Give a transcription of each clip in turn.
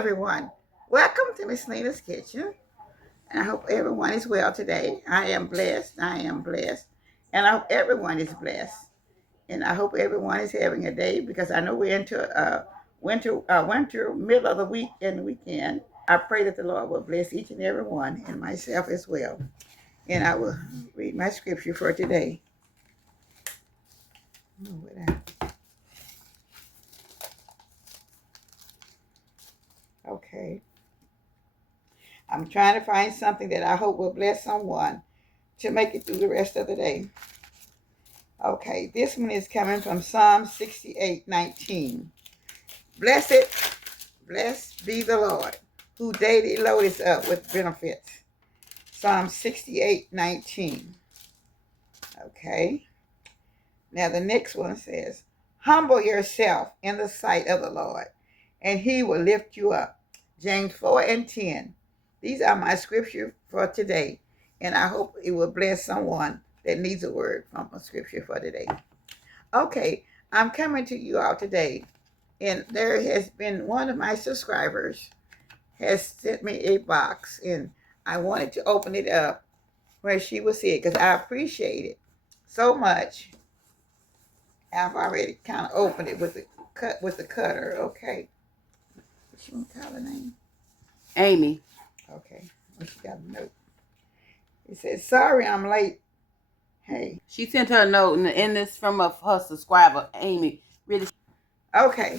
everyone. Welcome to Miss Lena's Kitchen. And I hope everyone is well today. I am blessed. I am blessed. And I hope everyone is blessed. And I hope everyone is having a day because I know we're into winter middle of the week and weekend. I pray that the Lord will bless each and every one and myself as well. And I will read my scripture for today. Okay. I'm trying to find something that I hope will bless someone to make it through the rest of the day. Okay, this one is coming from Psalm 68:19. Blessed be the Lord, who daily load us up with benefits. Psalm 68:19. Okay. Now the next one says, humble yourself in the sight of the Lord, and he will lift you up. James 4:10. These are my scripture for today, and I hope it will bless someone that needs a word from a scripture for today. Okay, I'm coming to you all today, and there has been one of my subscribers has sent me a box, and I wanted to open it up where she will see it because I appreciate it so much. I've already kind of opened it with the cutter. Okay, what's she want to call her name? Amy. Okay, well, she got a note. It says, sorry I'm late. Hey. She sent her a note, and this from her subscriber, Amy. Really. Okay.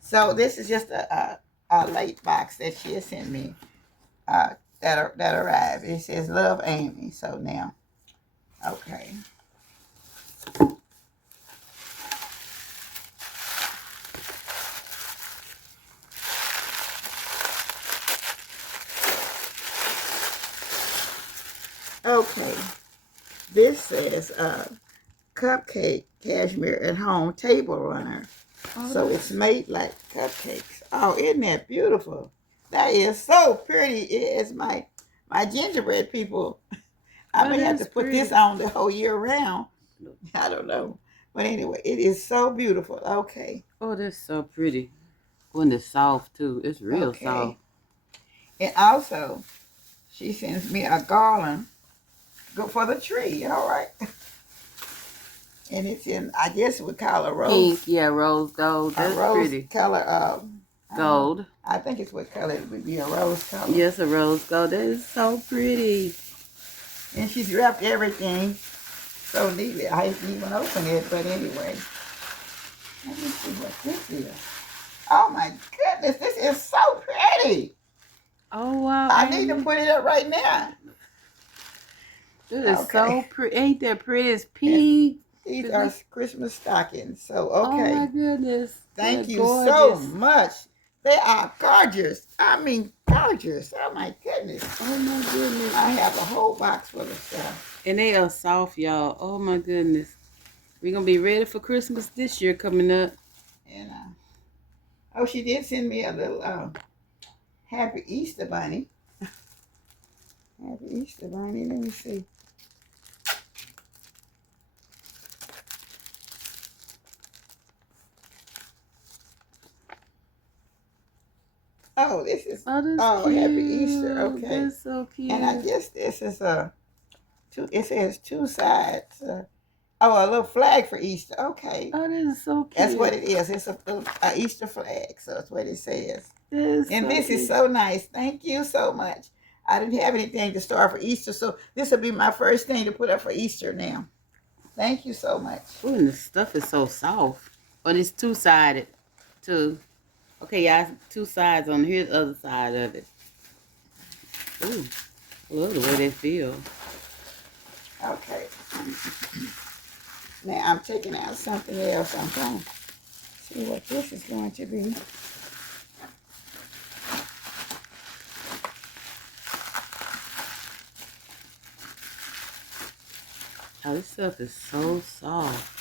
So this is just a late box that she has sent me that arrived. It says, love Amy. So now, okay. Okay, this says cupcake cashmere at home table runner. So it's made like cupcakes. Oh, isn't that beautiful? That is so pretty. It is my gingerbread people. I may have to put this on the whole year round. I don't know. But anyway, it is so beautiful. Okay. Oh, that's so pretty. Oh, and it's soft too. It's real soft. And also, she sends me a garland. Good for the tree, all right. And it's in, I guess we call it rose. Pink, yeah, rose gold. That's rose pretty. Color, gold. I think it's what color it would be, a rose color. Yes, a rose gold. That is so pretty. And she's wrapped everything so neatly. I didn't even open it, but anyway. Let me see what this is. Oh my goodness, this is so pretty. Oh wow. I need to put it up right now. This is so pretty. Ain't that pretty? It's pink. These are Christmas stockings. So, okay. Oh my goodness. Thank you so much. They are gorgeous. I mean, gorgeous. Oh my goodness. Oh my goodness. I have a whole box full of stuff. And they are soft, y'all. Oh my goodness. We're going to be ready for Christmas this year coming up. And, oh, she did send me a little Happy Easter bunny. Happy Easter bunny. Let me see. Oh, this is cute. Happy Easter. Okay. That's so cute. And I guess this is it says two sides. A little flag for Easter. Okay. Oh, this is so cute. That's what it is. It's a Easter flag. So that's what it says. This is so nice. Thank you so much. I didn't have anything to start for Easter, so this will be my first thing to put up for Easter now. Thank you so much. Oh, and the stuff is so soft. But it's two-sided, too. Okay, y'all, two sides on. Here's the other side of it. Ooh, I love the way they feel. Okay. Now I'm taking out something else. I'm trying to see what this is going to be. Oh, this stuff is so soft.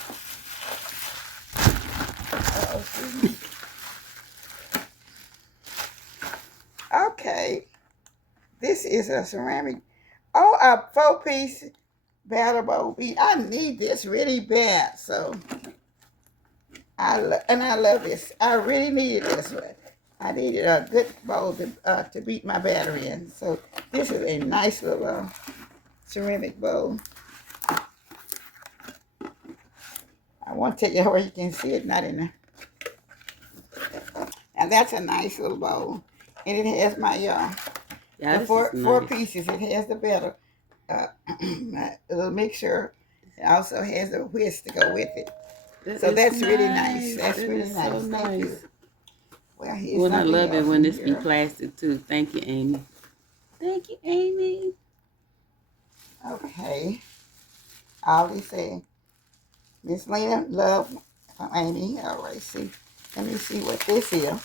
Excuse me. Okay. This is a ceramic. Oh, a 4-piece batter bowl bead. I need this really bad. So And I love this. I really needed this one. I needed a good bowl to beat my battery in. So this is a nice little ceramic bowl. I want to take you where you can see it, not in there. Now that's a nice little bowl. And it has my Yeah, the this four is four nice. pieces. It has the batter, a little mixture. It also has a whisk to go with it. That So is that's really nice. nice. That's That really is so nice. Thank you. nice. Well, here's When I something love it else when in this be here. plastic too. Thank you, Amy. Thank you, Amy. Okay. Ollie said, Miss Lena, love from Amy. All right, see. Let me see what this is.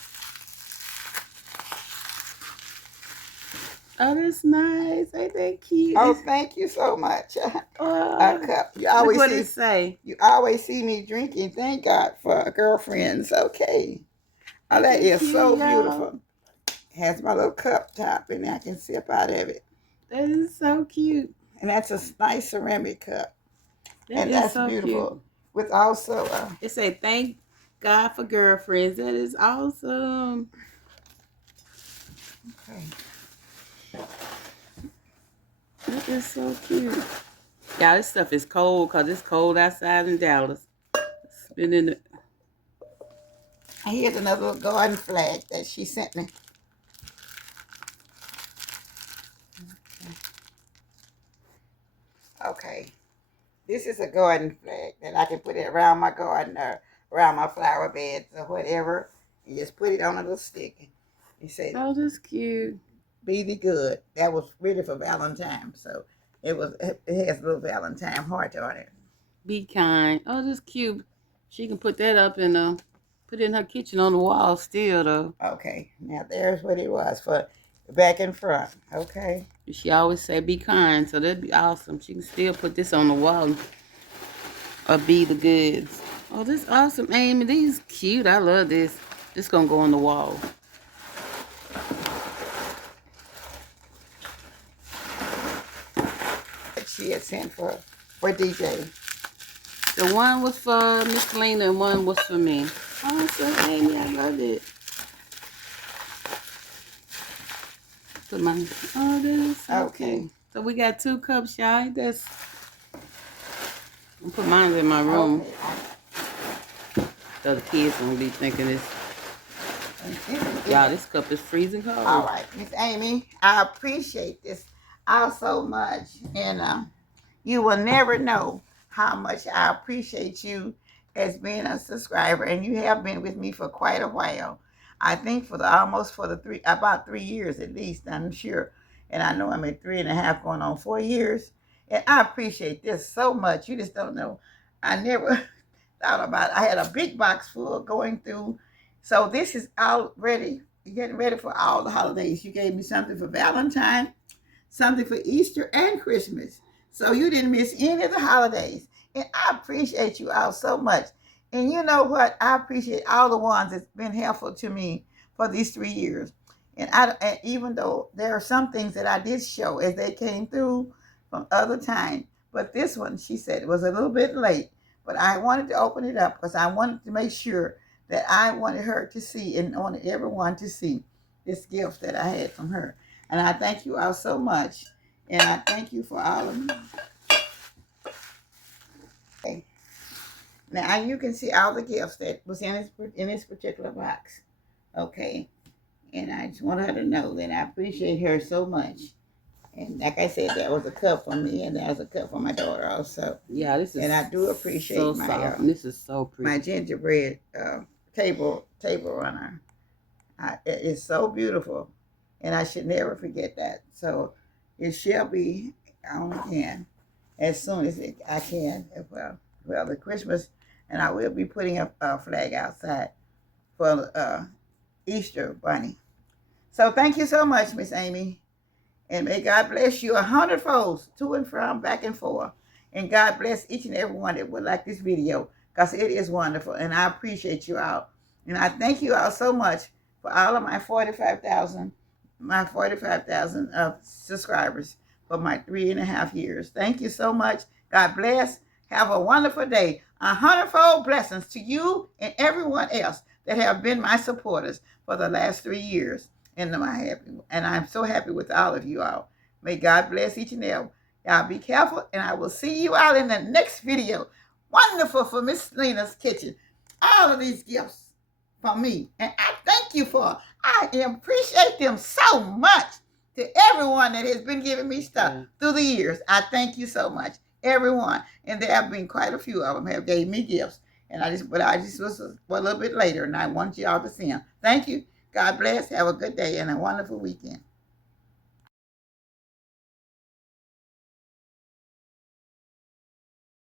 Oh, that's nice. Ain't that cute? Oh, thank you so much. A Oh, cup. look what it say. You always see me drinking. Thank God for girlfriends. Okay. Oh, Ain't that that is cute, so y'all? beautiful. Has my little cup top and I can sip out of it. That is so cute. And that's a nice ceramic cup. That And is that's so cute. beautiful. With also It say thank God for girlfriends. That is awesome. okay. That is so cute. Y'all, this stuff is cold because it's cold outside in Dallas. It's been in the... Here's another little garden flag that she sent me. Okay. This is a garden flag that I can put it around my garden or around my flower beds or whatever. You just put it on a little stick. He said, Oh, that's cute. be the good. That was really for Valentine's. So it has a little Valentine heart on it. Be kind. Oh, that's cute. She can put that up and put it in her kitchen on the wall still though. Okay. Now there's what it was for back and front. Okay. She always say be kind, so that'd be awesome. She can still put this on the wall or be the goods. Oh, this awesome, Amy. These cute. I love this. This gonna go on the wall. She had sent for DJ. The one was for Miss Lena and one was for me. Oh, so Amy, I love it. Put my, oh, that is so Okay. cute. So we got 2 cups, y'all. That's, I'll put mine in my room. Okay. So the kids won't be thinking this. Y'all, this cup is freezing cold. All right, Miss Amy, I appreciate this all so much. And you will never know how much I appreciate you as being a subscriber. And you have been with me for quite a while. I think for about 3 years at least, I'm sure. And I know I'm at 3.5 going on 4 years. And I appreciate this so much. You just don't know. I never thought about it. I had a big box full going through. So this is all ready. You're getting ready for all the holidays. You gave me something for Valentine, something for Easter and Christmas. So you didn't miss any of the holidays. And I appreciate you all so much. And you know what? I appreciate all the ones that's been helpful to me for these 3 years. And even though there are some things that I did show as they came through from other time, but this one, she said, it was a little bit late. But I wanted to open it up because I wanted to make sure that I wanted her to see and wanted everyone to see this gift that I had from her. And I thank you all so much. And I thank you for all of them. Okay. Now you can see all the gifts that was in this particular box. Okay. And I just want her to know that I appreciate her so much. And like I said, that was a cup for me, and that was a cup for my daughter also. Yeah, this is and I do appreciate so my soft. This is so pretty. My gingerbread table runner. It is so beautiful, and I should never forget that. So it shall be on again as soon as I can. Well, the Christmas, and I will be putting up a flag outside for Easter bunny. So thank you so much, Miss Amy. And may God bless you 100-fold, to and from, back and forth. And God bless each and every one that would like this video, because it is wonderful. And I appreciate you all. And I thank you all so much for all of my 45,000 subscribers for my 3.5 years. Thank you so much. God bless. Have a wonderful day. 100-fold blessings to you and everyone else that have been my supporters for the last 3 years. And I'm so happy with all of you all. May God bless each and every. Y'all be careful, and I will see you all in the next video. Wonderful for Miss Lena's Kitchen. All of these gifts from me. And I thank you for. I appreciate them so much. To everyone that has been giving me stuff through the years, I thank you so much. Everyone. And there have been quite a few of them have gave me gifts. And I just was a little bit later, and I want y'all to see them. Thank you. God bless. Have a good day and a wonderful weekend.